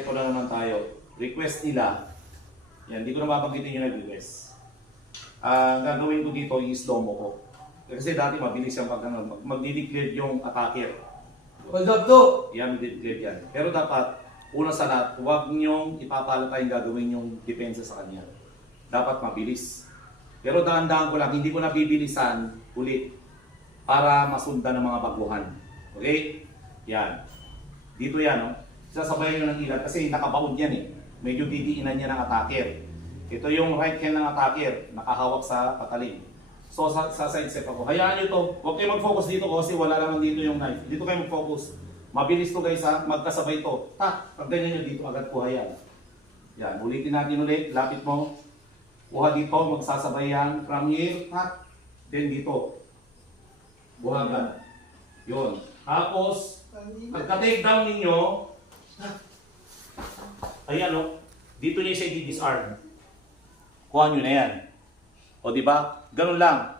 ito na naman tayo. Request nila. Yan, hindi ko na mabanggitin yung nag-request. Ang gagawin ko dito, i-slow mo ko. Kasi dati mabilis yung mag-declare yung attacker. Hold up to! Yan, mag-declare yan. Pero dapat, una sa lahat, huwag niyong ipapalata yung gagawin yung depensa sa kanya. Dapat mabilis. Pero dahan-dahan ko lang, hindi ko nabibilisan ulit para masundan ng mga baguhan. Okay? Yan. Dito yan, no? Sasabayan nyo ng ilan kasi nakabaon yan eh. Medyo didiinan niya ng attacker. Ito yung right hand ng attacker, nakahawak sa patalim. So sa side step ako. Hayaan nyo to. Huwag kayo mag-focus dito kasi wala naman dito yung knife. Dito kayo mag-focus. Mabilis to guys ha. Magkasabay to. Tak! Pag ganyan nyo dito, agad kuha yan. Yan. Ulitin natin ulit. Lapit mo. Kuha dito. Magsasabay yan. From here. Tak! Then dito. Buhagan. Yun. Tapos, pagka-take down ninyo, ayan o, dito niya siya i-disarm. Kuha nyo na yan. O di ba? Ganun lang.